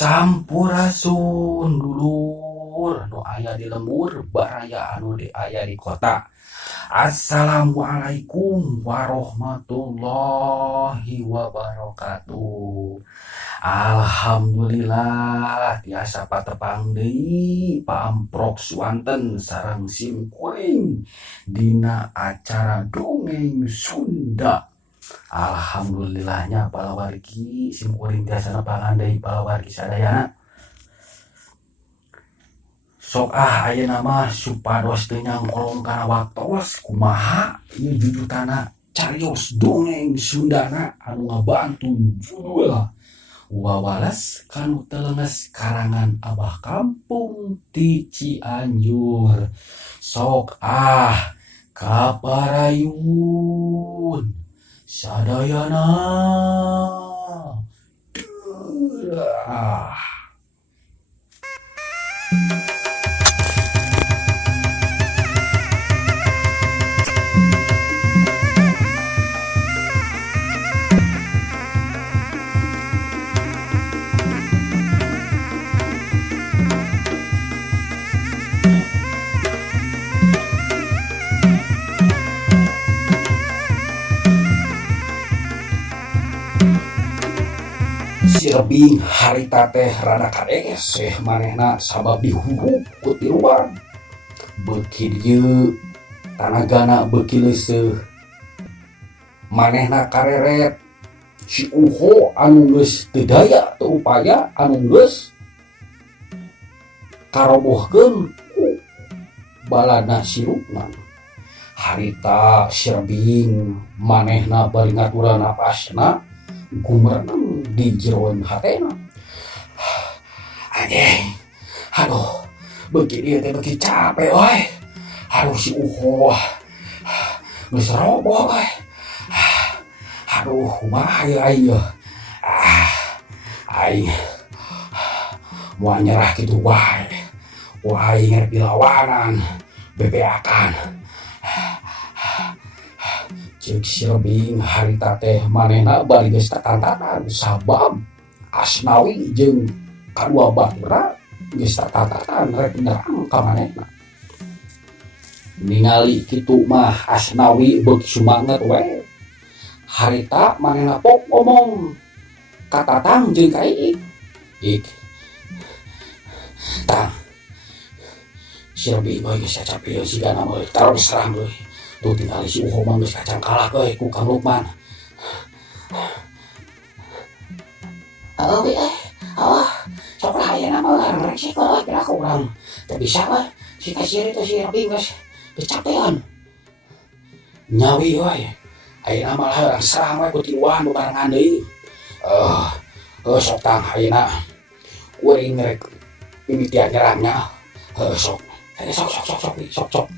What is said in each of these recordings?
Sampurasun dulur nu aya di lembur baraya anu di aya di kota. Assalamualaikum warahmatullahi wabarakatuh. Alhamdulillah tiasa patepang deui paamprok swanten sareng sim kuring dina acara dongeng Sunda. Alhamdulillahnya palawargi sim kuring tiasa pangandai palawargi sadayana. Sok ayeuna mah supados teu nyangkolong kana waktos kumaha ieu judutana carios dongeng Sundana anu ngabantu judul Wawalas Kanu Teleungeus karangan Abah Kampung ti Cianjur. Sok kaparayun sadayana deurah. Si Rebing harita teh rada kades manehna sabab dihubuk ku tiluan. Beuki dieu tanagana beuki leuseuh. Manehna kareret si Uho anu geus teu daya teu upaya anu geus karobohkeun ku balana sirupna. Harita si Rebing manehna bari ngatura napasna gumereneng di jeroan hatena. Anjing, aduh, begini teh beuki capek we. Aduh si Uho geus roboh we. Aduh, kumaha ieu aing. Aing moal nyerah kitu wae. Wah aing rek dilawanan, bebeakan. Ceuk si Rebing harita teh manehna bari geus tatantanan sabab Asnawi jeung kadua batura geus tatantanan rek nyerang ka manehna. Ningali kitu mah Asnawi beuk sumanget we. Harita manehna pok ngomong ka Tatang jeung ka Iik. Ik, Tang, si Rebing geus cacapeun sigana mah terus serang deui. Tuh tinggal si Uho mah geus kacang kalah ku Kang Lukman. Awi sok lah ayeuna mah rek sikeun kira urang. Teu bisa mah si kasir itu si Rebing geus capean. Nyawi we. Ayeuna mah urang serang we ku tiluan barengan deui. Sok Tang ayeuna kuring rek mimitian nyerangnya. Sok. Sok.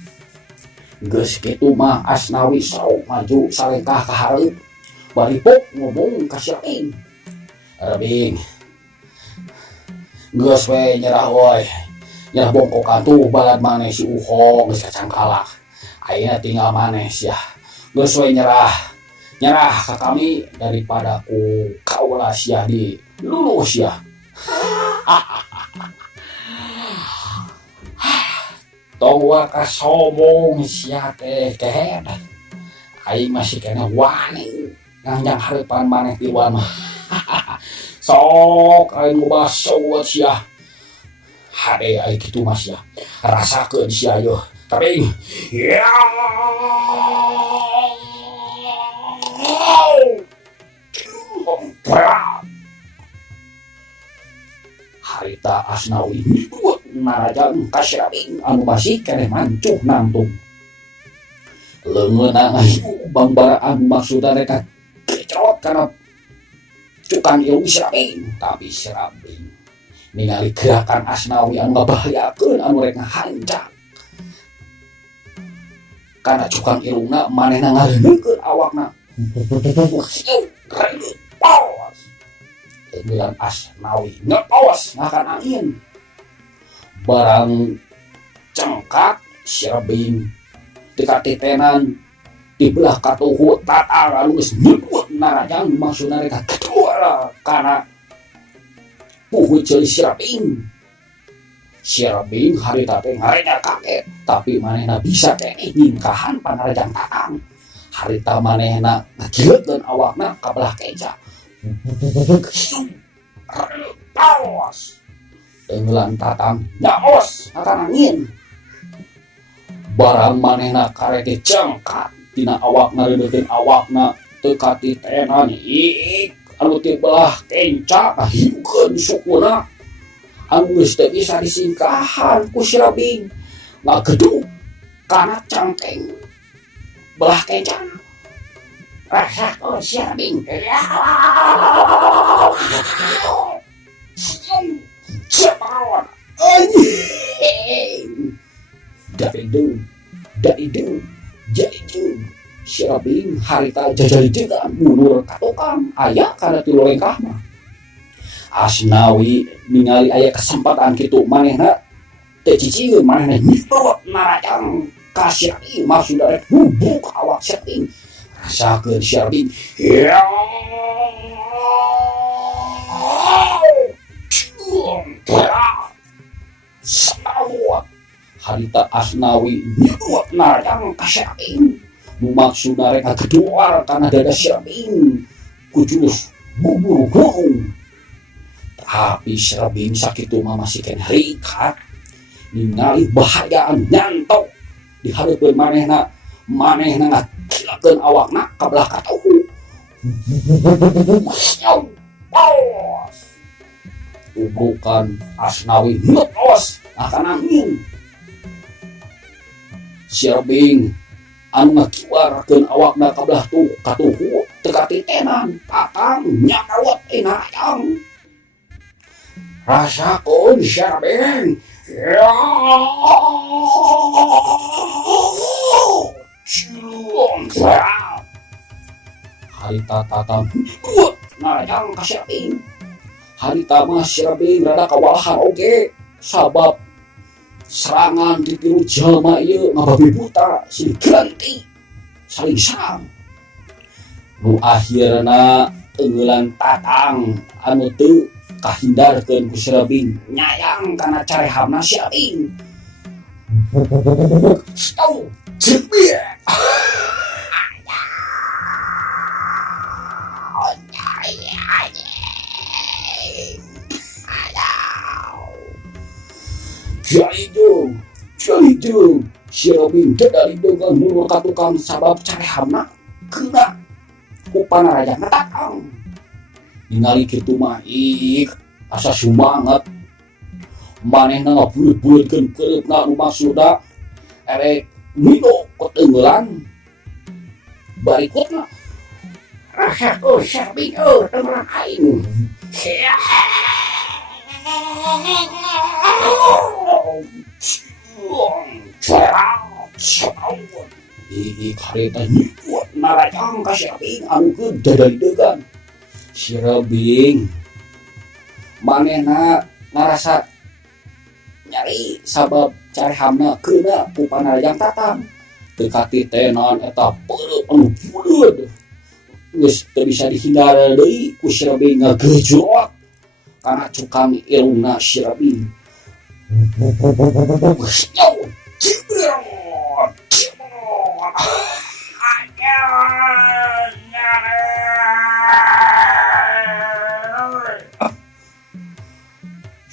Geus kitu mah Asnawi sok maju salengkah ka hareup. Bari pok ngomong ka si Rebing. Rebing, geus we nyerah we. Nyerah bongkokan tuh balad maneh si Uho geus kacang kalah. Ayeuna tinggal maneh sia. Geus we nyerah ka kami daripada ku kaula sia di lulus sia. Tawa kasombong sia teh kehead. Aing masih kena wani nganjang hareupan maneh tiluan mah. Sok aing ngubah seueut sia. Hade aing kitu mah sia. Rasakeun sia yeuh. Tapi ya. Harita Asnawi nyuwut narajang ka si Rebing anu masih keneh mancuh nangtung. Leungeunna bang bara anu maksudna rek kecrot kana cukang ilmu si Rebing. Tapi si Rebing ningali gerakan Asnawi anu ngabahayakeun anu rek ngahancak kana cukang irungna manehna ngareuneukeun awakna bilang Asnawi ngetos ngakan angin barang cengkak Syarbing tikatitenan di belah katuhu tatar anu geus nyebut narajang maksudna rek kedua kana puhu ceuli Syarbing harita teh ngarenya kaget tapi manehna bisa teh nyingkahan panarajang tatang harita manehna ngagileutkeun awakna ka belah keja pawas tenggelan tatang nyaos akan angin barang manehna karek cengkat tina awakna reudeukeun awakna teu katitenan iik anu ti belah kenca kahiukeun sukuna anu geus teu bisa disingkahan ku Syarbing ngagedug kana cangkeng belah kencana rasakeun Syarbing cepawan anjing dadidung Syarbing harita jajalijegan mundur ka tukang aya kana ti lorengkahna Asnawi ningali aya kesempatan kitu manehna teu cicingeun manehna nyidot narajang ka Syarbing maksudna rek bubuk awak Syarbing rasakeun Syarbing sawat harita Asnawi nyidot narajang ka Syarbing nu maksudna rek ngageduar kana dada Syarbing ku jurus bubur gunung tapi Syarbing sakitu mah masih kena rikat ningali bahaya nyantok di hareupeun manehna ngagilakeun awakna ka belah katuhu ubukan Asnawi ngetos akan angin Syarbing anu ngakiwarkeun awakna ka belah katuhu teu katitenan tatang nyakawat narajang rasakeun Syarbing harita tatang narajang ka Syarbing harita mah Syarbing rada kawalahan oge sabab serangan ditiru jalma ieu ngababi buta silih ganti saling serang nu akhirna tenggelan tatang anu teu kahindarkeun ku Syarbing nyayang kana carehamna Syarbing stau jebie Jalidung Syarbing dari dengan mulur ka tukang sabab carehamna kena ku panarajana tatang ningali kitu mah iik asa sumanget manehna ngabuleut-buleutkeun keureup nu maksudna erek mino ketenggelan barikutna rasakeun Syarbing tenggelan aing iik harita nyuwat narajang ka Syarbing anu keun dadalidegan Syarbing manehna ngarasa nyari sabab carehamna keuna ku panarajang tatang teu katitenan eta peureup anu buleud geus teu bisa dihindar deui ku Syarbing ngagejrot kana cukang irungna Syarbing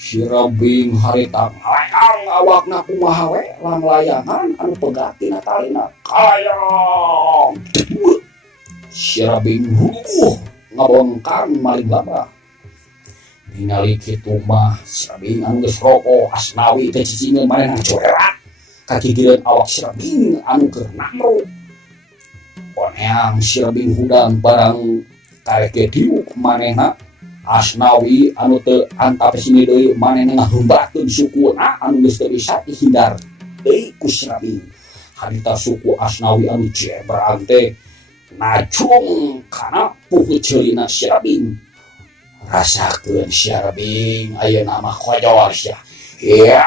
Syarbing harita nglayang awakna kumaha we lang layangan anu pegat tina talina kalayang Syarbing ngabongkang maling laba ningali kitu mah Syarbing anu geus roko Asnawi teh cicingeun manehna coerak kakigireun awak Syarbing anu keur namro poneang Syarbing hudang barang karek diuk manehna Asnawi anu teu antapesini deui manehna ngahumbatkeun sukuna anu geus teu bisa dihindar deui ku si Rabing. Harita suku Asnawi anu jebrang teh najung kana puguh ceulina si Rabing. Rasakeun si Rabing ayeuna mah kojor sia. Ya.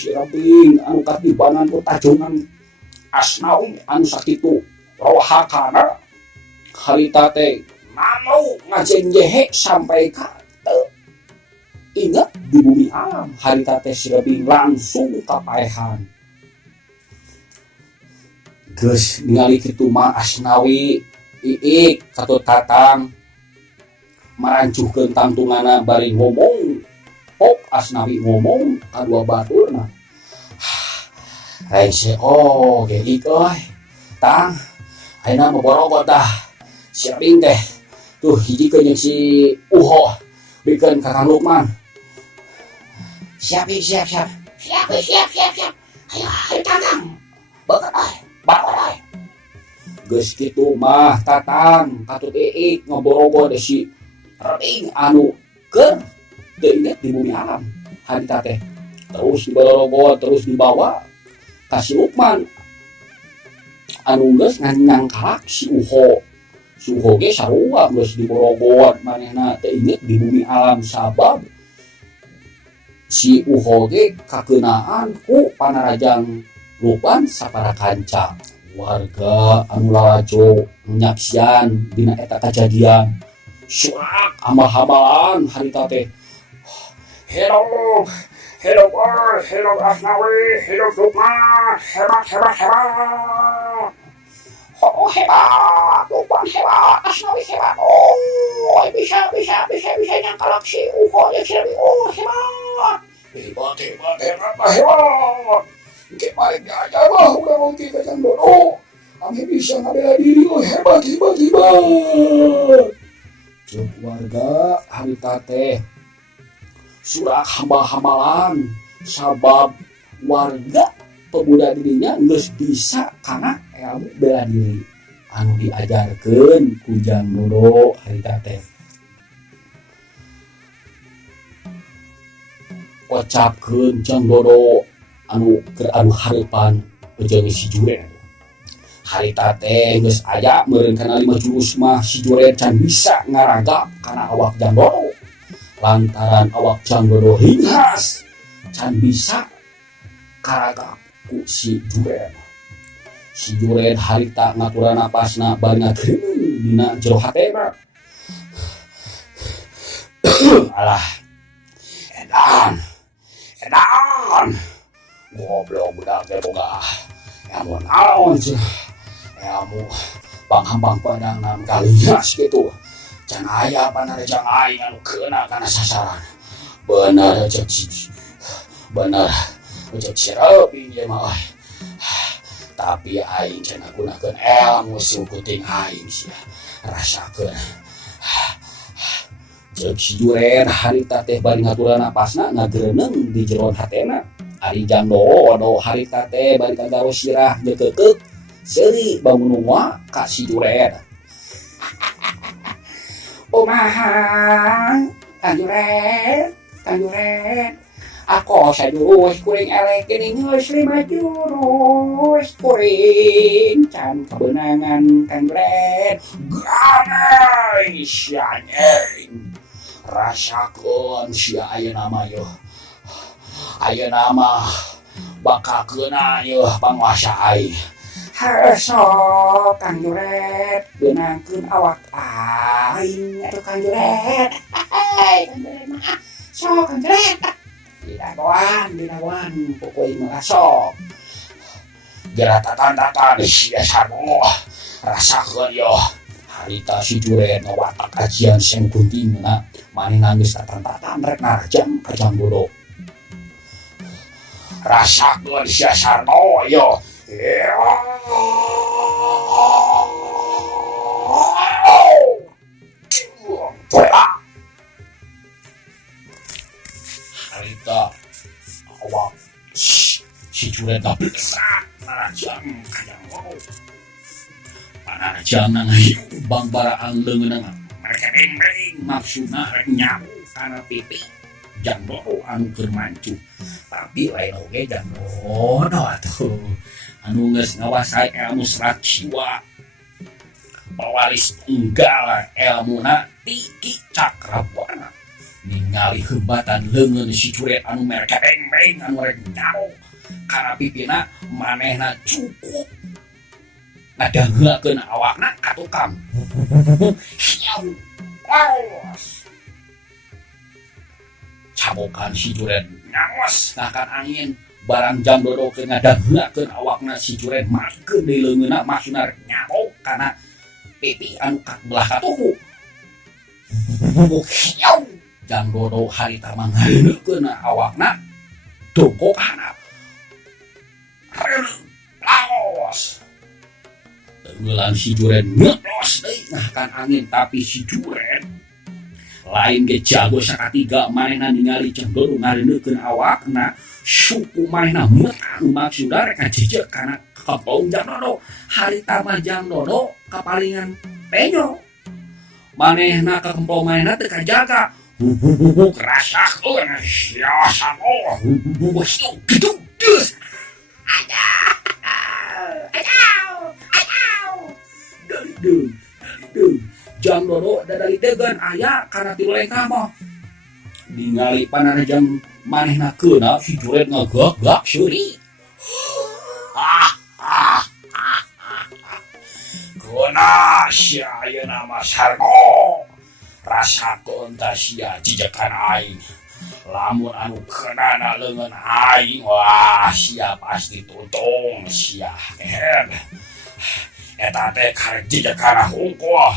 Si Rabing anu katibanan ku tajungan Asnawi anu sakitu rohakana harita teh nanu ngajengjehe sampai ka ingat di bumi alam. Harita teh si Rabing langsung kapaehan geus ningali kitu mah Asnawi iik katut tatang marancuhkeun tangtungana bari ngomong. Pok Asnawi ngomong kadua baturna. Rese ge euy. Tang, ayeuna mah borogot dah. Si Rabing teh tuh hijikeun jeung si Uho bikeun ka Kang Lukman. Siap. Ayo tatang. Beukeuh aya, bakal aya. Geus kitu mah tatang katut iik ngoborogot si Rabing anu keur teu inget di bumi alam. Harita teh terus diborogot terus dibawa ka si Lukman anu geus nganyangkalak si Uho. Si Uho ge sarua geus diborogot manehna teu inget di bumi alam sabab si Uho ge kakeunaan ku panarajang Lukman sapara kanca warga anu lalajo nyaksian dina eta kajadian. Surak amal-amalan harita teh. Hello Asnawi, hello Lukman, hebat. Oh hebat, Lukman hebat, Asnawi hebat. Oh bisa nyangkalak si Uho ya si Rabing. Oh hebat. Gimana aja mah udah mau tiga jam dulu. Kami bisa ngambil diri, oh hebat. Cuk warga harita teh surak hamba-hambalan sabab warga pemuda dirinya geus bisa kana ilmu bela diri anu diajarkeun ku Jang Dodo harita teh. Ucapkeun Jang Dodo anu keur adu hareupan jeung si Juren. Harita teh geus aya meureun kana 5 jurus mah si Juren can bisa ngaragap kana awak Jang Dodo. Lantaran awak Jang Dodo ringkas can bisa karagap ku si Juren. Si Juren harita ngaturan napasna bari ngagreung dina jero hatena. Alah edan goblok budak teh boga ilmu naon cenah ilmu panghambang padangan kalias kitu. Can aya panarejang aing anu keuna kana sasaran. Bener cek si Rabing ye mah. Tapi aing can gunakeun ilmu sing kuting aing sia. Rasakeun. Cek si Juren harita teh bari ngaturan napasna ngagreuneng di jero hatena. Ari Jang Dodo harita teh bari kagawe sirah deukeukeuk seuri bangunungwa ka si Juren. Kang Juren, aku sajurus kuring elek geuning geus 5 jurus kuring can kebenangan Kang Juren. Ganai sia anjing. Rasakeun sia ayeuna mah yeuh. Ayeuna mah bakal keuna yeuh panguasa aing. Sok Kang Juren beunangkeun awak aing atuh Kang Juren. Kang Juren mah sok Kang Juren. Dinawan pokoknya mah sok. Geura tatan sia sarua rasakeun yo. Harita si Juren watak ajian seng kuntingna manehna geus tatan rek narjang ka Jang Dodo. Rasakeun sia sarua yo. Harita awak juret tak besak Panarajang kajang Dodo Panarajang nang hiu bang baraan leungeun mereka beng maksudna rek nyabu kana pipi Jang Dodo anu keur mancu tapi lain oge Jang Dodo atuh anu geus ngawasai ilmu serat jiwa pewaris tunggal ilmuna Tiki Cakrabuana ningali hembatan leungeun si juret anu mereka beng anu rek nyabu kana pipina manehna cukup ngadangeukeun awakna ka tukang siau paus cabokan si juret nyangos nakan angin barang Jang Dodo keur ngadangeukeun awakna si juret markeun deui leungeunna maksudna rek nyabok kana pipi anu kak belah katuhu siau Jang Dodo harita mangareunekeun awakna dongko kana laos tenggelan si juret ngeplos deui ngahkan angin tapi si juret lain ge jago sakatiga manehna ningali Jang Dodo ngareunekeun awakna suku manehna metang maksudna rek ngajejeg kana kepong Jang Dodo harita mah Jang Dodo kapalingan penyo manehna ka kempong manehna teu kajaga rasakeun sia sapo gitu dus Jang Dodo dadali degan aya kana ti lengkah mah ningali Panarajang manehna keuna si juret ngagak seuri keuna sia ayeuna mah sarko rasakeun tah sia jijekan aing lamun anu keunana leungeun aing wah sia pasti tuntung sia kehead eta teh karek jijekan hungkul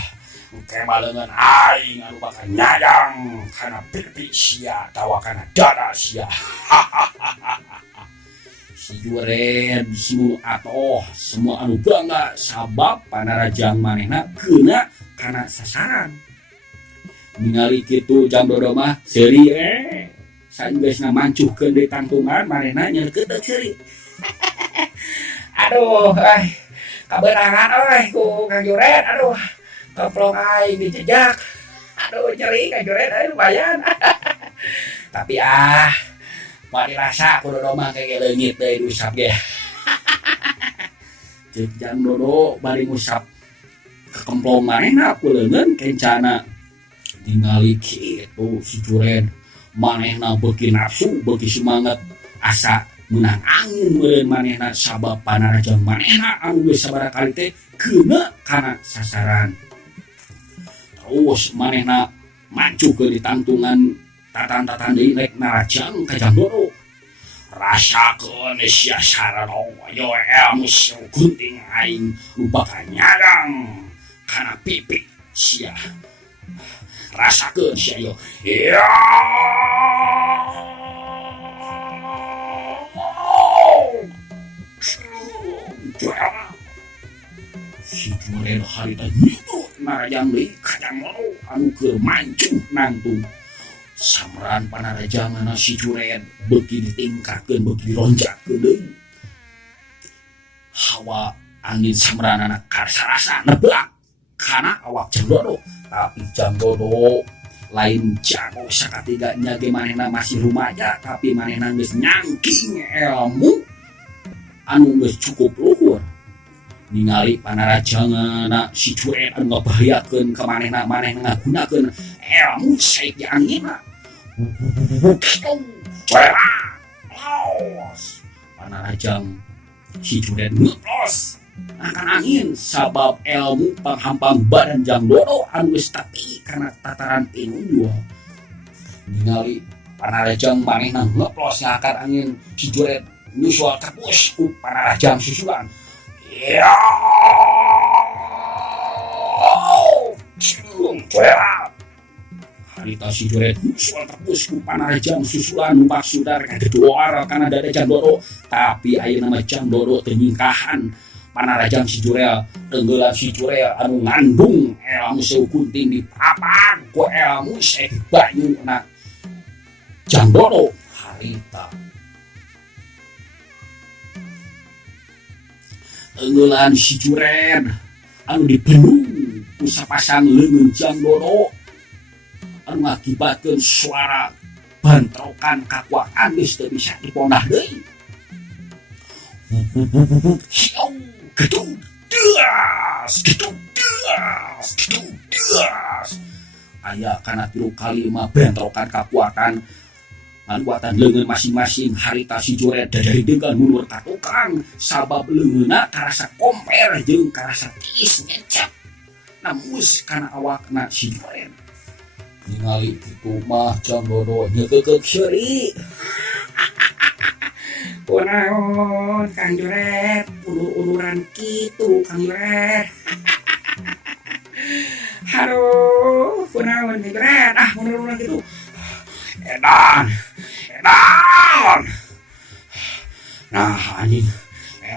engke leungeun aing anu bakal nyayang kana pipi sia tawa kana dada sia si juret seluruh atoh semua anu bangga sabab Panarajang manehna keuna kana sasaran ningali kitu Jang Dodo mah seuri saenggeusna mancuhkeun deui tangtungan manehna nyeukeun deuk seuri aduh kaberangan ku Kang Juret aduh keplong aing dijejak aduh nyeri Kang Juret lumayan tapi mah dirasa ku Dodo mah kaya leungit deui diusap ge ceuk Jang Dodo bari ngusap kekemplong manehna ku leungeun kencana ningali kitu si juret manehna beuki nafsu beuki semangat asa menang angin meureun manehna sabab Panarajang manehna anu geus sabaraha kali teh keuna kana sasaran terus manehna mancukeun di tangtungan tatan-tatan deui rek narajang ka Jang Dodo rasakeun sia sarana yo ilmu gunting aing nu bakal nyarang kana pipi sia rasakeun sia yo ya si juret harita nyitu narajang deui ka Jang Dodo anu keur mancuh nangtung samran Panarajangna si juret beuki ditingkatkeun beuki dironjatkeun deui hawa angin samranana karasa nebak kana awak Jang Dodo tapi Jang Dodo lain jago sakatiganya ge manehna masih rumaja tapi manehna geus nyangking ilmu anu geus cukup luhur ningali Panarajangna si juret anu ngabahayakeun ka manehna ngagunakeun ilmu saik di anginna Panarajang si juret ngeplos akan angin sabab ilmu panghampang badan Jang Dodo anu geus tapi kana tataran pinunjul ningali Panarajang manehna ngeplos akan angin si juret nyusul terus ku Panarajang susulan ya cium juret harita si juret nyusul terus ku Panarajang susulan maksudna rek ngadoar kana dada Jang Dodo tapi ayeuna mah Jang Dodo teu nyingkahan Panarajang si juret tenggelan si juret anu ngandung ilmu seu gunting di papan ku ilmu sae banyuna Jang Dodo harita Enggelan si Juren anu dibendung ku sapasang leungeun Jang Dodo anu ngakibatkeun suara bentrokan kakuatan geus teu bisa dipondah deui. Hiau gedung das. Aya kana 3 kali mah bentrokan kakuatan leungeun masing-masing harita si Juren dari dengan mundur ka tukang sabab leungeunna karasa komper jeung karasa tiis ngecap namus kana awakna si Juren. Ningali kitu mah Jang Dodo nyeukeukeuk seuri. Kunaon Kang Juret, ulur-uluran kitu Kang Juret. Aduh, kunaon Kang Juret, ulur-uluran kitu. Edan. Nah anjing,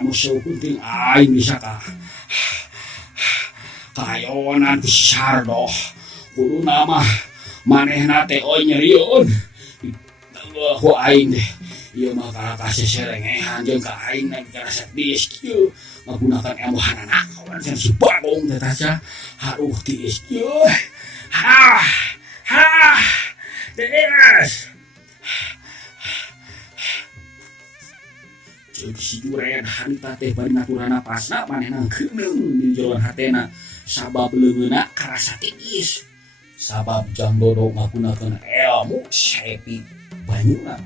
musuh kunting aing bisa kayonan ku si Sardo. Kudu nama manehna teh oi nyerieun. Ku aing teh ieu mah ka seserengehan jeung ka aing na karasa diis kieu menggunakan ilmu hanana kawan si babong teh tah. Haruh diis kieu. Deus. Ceuk si Juren harita teh bari ngaturana napasna manehna geundeung di jero hatena sabab leungeunna karasa tiis. Sabab Jang Dodo ngagunakeun ilmu sepi banyuna.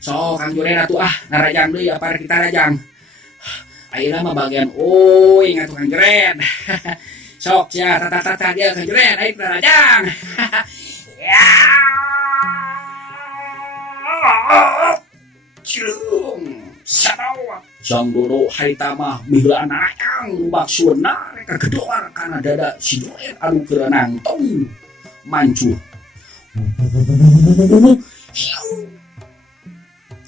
So Kang Juren atuh narajang deui apa kita rajang. Ayeuna mah bagian ingat Kang Juren. Sok sia tata dia Kang Juren aing narajang. Ya. Cilung sadawa Jang Dodo harita mah miheulaan narajang maksudna rek kagedor kana dada si Juren anu keur nangtong mancuh.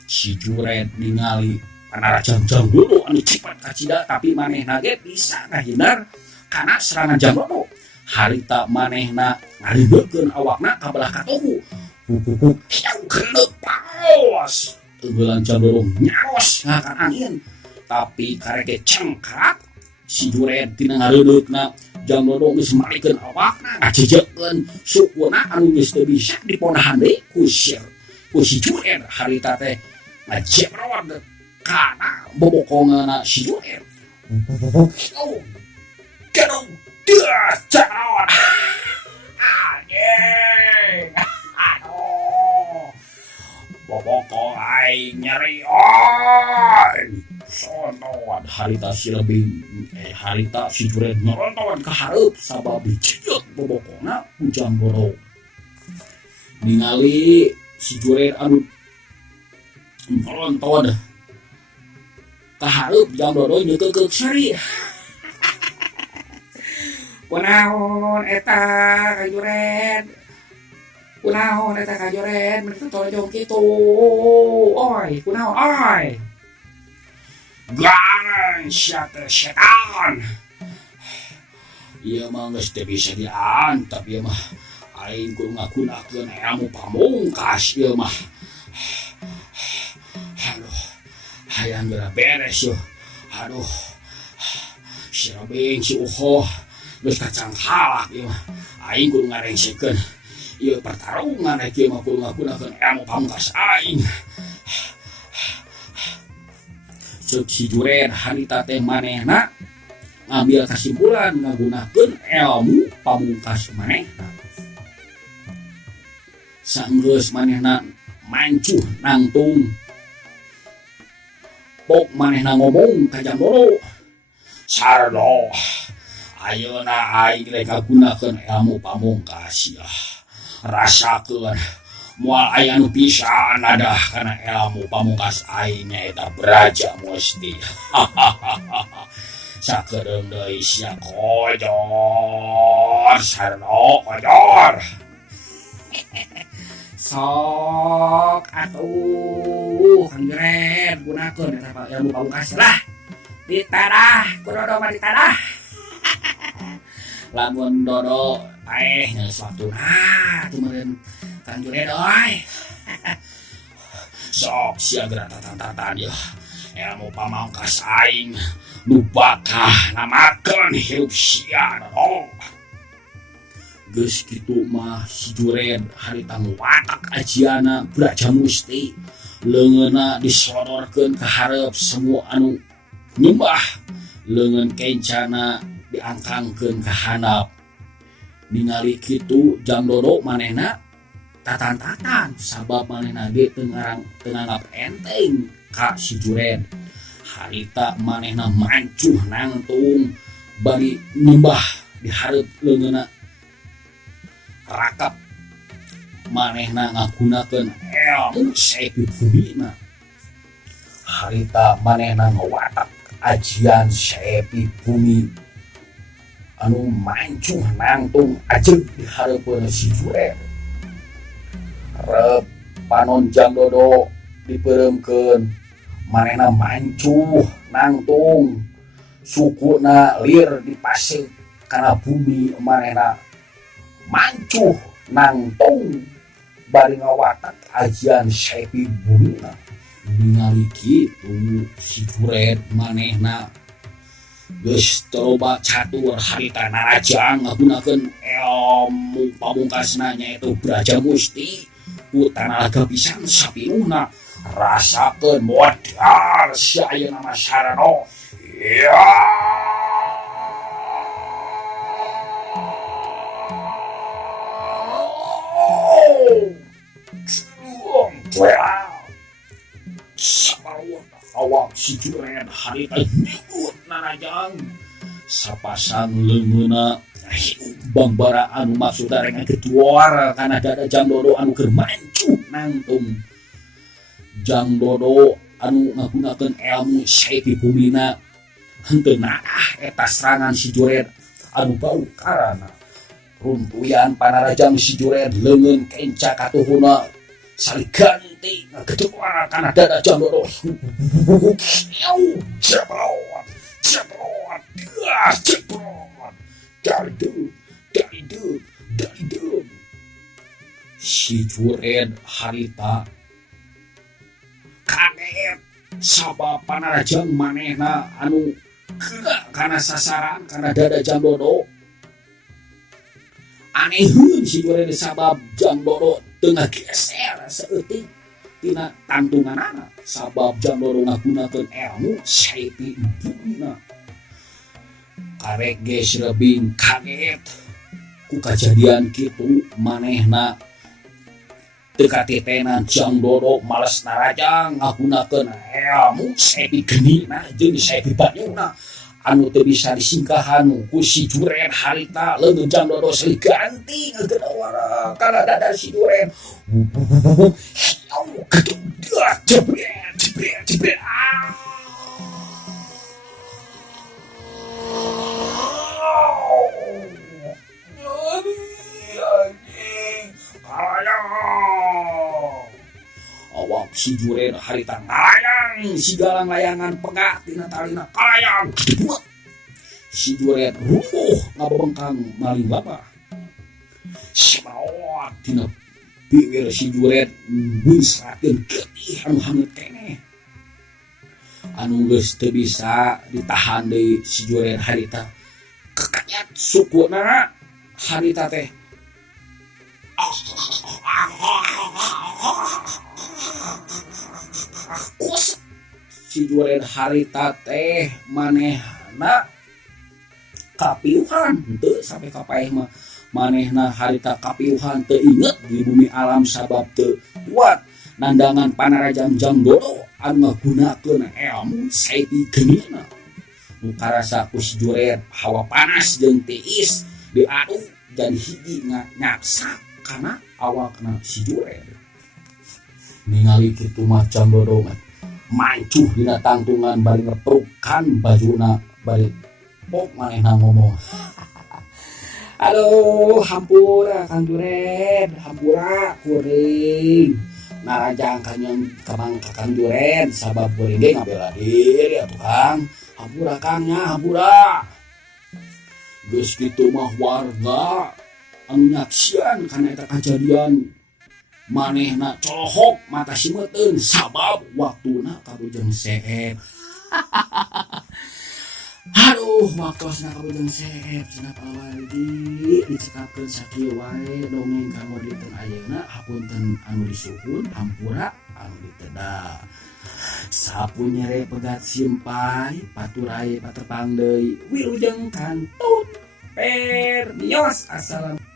Si Juren ningali panarajang Jang Dodo anu cipat kacida tapi manehna ge bisa ngahindar kana serangan Jang Dodo. Harita manehna ngarindeurkeun awakna ka belah katuhu. Hiau kelepas. Tenggelan Jang Dodo nyaros ngakan angin. Tapi kareke cengkrat si Juren tina ngareudeukeuna Jang Dodo geus malikeun awakna ngajejekeun sukuna anu geus teu bisa diponahan deui ku si Juren. Harita teh ngajebrod kana bobokonganna si Juren. Gedung das jaron. Anjing. Aduh. Bobokong aing nyeri sonoan harita si Juren nonton ka hareup sabab diciut bobokongna ku Jang Dodo. Ningali si Juren anu nonton ka hareup Jang Dodo nyeukeuk seuri. Kunaon eta Kang Juren? Kunaon eta Kang Juren? Mun tojong kitu. Oi, kunaon oi? Gangan setan. Ieu mah geus teu bisa diantep ieu mah. Aing kudu ngagunakeun ilmu pamungkas ieu mah. Aduh. Hayang geura beres yo. Aduh. Si Robing si Uho geus kacang halak ieu mah. Aing kudu ngarengsekeun ieu pertarungan ieu mah kudu ngagunakeun ilmu pamungkas aing. Ceuk si Juren harita teh manehna ngambil kesimpulan ngagunakeun ilmu pamungkas manehna. Saenggeus manehna mancuh nangtung pok manehna ngomong ka Jang Dodo. Sardo, ayeuna aing rek ngagunakeun ilmu pamungkas ya. Rasakeun moal aya anu pisan adah kana ilmu pamungkas aing nyaeta Braja Musti. Sakedeung deui sia kojor, Sardo kojor. Sok atuh Kang Juren gunakeun eta ilmu pamungkas lah. Ditadah, ku Dodo mah ditadah. Lamun Dodo teh geus waktuna teu meureun Kang Juren oi. sok siaga tatan ya ilmu pamangkas aing nu bakal namakeun hirup sia oh. Geus kitu mah si Jured harita watak ajiana Braja Musti leungeunna disodorkeun ka hareup semua anu nyembah leungeun kencana diangkangkeun ka handap ningali kitu Jang Dodo manehna tatan sabab manehna ge teu nganggap enteng ka si Jured harita manehna mancuh nangtung bari nyembah di hareup leungeunna rakap manehna ngagunakeun ilmu saepi bumina harita manehna ngawatak ajian saepi bumi anu mancuh nangtung ajeg di hareupeun si Jured rep panon Jang Dodo dipeureumkeun manehna mancuh nangtung sukuna lir dipasih kana bumi manehna mancuh nangtung bari ngawatak ajian saepi bumina ningali kitu si Jured manehna geus coba catur harita narajang ngagunakeun ilmu pamungkasna nyaeta Braja Musti ku tanaga pisan sapinuhna rasakeun modal si ayeuna mah sarana ya awak si Jured harita nyebut narajang sapasang leungeuna bangbara anu maksud areng ketuar kana dada Jang Dodo anu keur mancuh nangtung Jang Dodo anu ngagunakeun ilmu saepi bumina henteu naah eta serangan si Jured anu bau karana runtuyan panarajang si Jured leungeun kenca katuhuna saliganti ketuar kana dada Jang Dodo cebrot dari si Jured harita kaget sabab panarajang manehna anu kena kana sasaran kana dada Jang Dodo aneheun si Jured sabab Jang Dodo tengah geser saeutik tina tantunganana sabab Jang Dodo ngagunakeun ilmu saepi bumina karek geus lebih kaget ku kajadian kitu manehna teu katitenan Jang Dodo males narajang ngagunakeun ilmu saepi genina jeung saepi banyuna anu teu bisa disingkahan ku si Jured harita leungeun Jang Dodo silih ganti ngagedawara kana dada si Jured jebret awak si Jured harita ngalayang sigalang layangan pegah tina talina kalayang si Jured ngabengkang maling bapa semaot tina bibir si Jured busrakeun getih anu hangat keneh anu geus teu bisa ditahan deui si Jured harita kekanyat sukuna harita teh kus si Jured harita teh manehna kapiuhan henteu sampai kapaeh mah manehna harita kapiuhan teu inget di bumi alam sabab teu kuat nandangan panarajang Jang Dodo anu ngagunakeun ilmu saepi genina nu karasa ku si Jured hawa panas jeung tiis diadu jadi hiji nyaksa kana awakna si Jured ningali kitu mah Jang Dodo mancuh dina tangtungan bari ngeprukan bajuna bari pok manehna ngomong aduh hampura Kang Jured hampura kuring narajang kanyang kamang Kang Jured sabab kuring ge ngabela diri atuh Kang hampura Kangnya hampura geus kitu mah warga anu nyaksian kana eta kajadian manehna colohok mata simeteun sabab waktuna kabujang seep. Aduh, waktosna kabujang seep cenah pawargi dicekapkeun sakieu wae dongeng kanggo dinten ayeuna hapunten anu disuhun hampura anu diteda. Sapunyere pegat simpai paturaye patepang deui wilujeng kantun pernios. Assalamualaikum.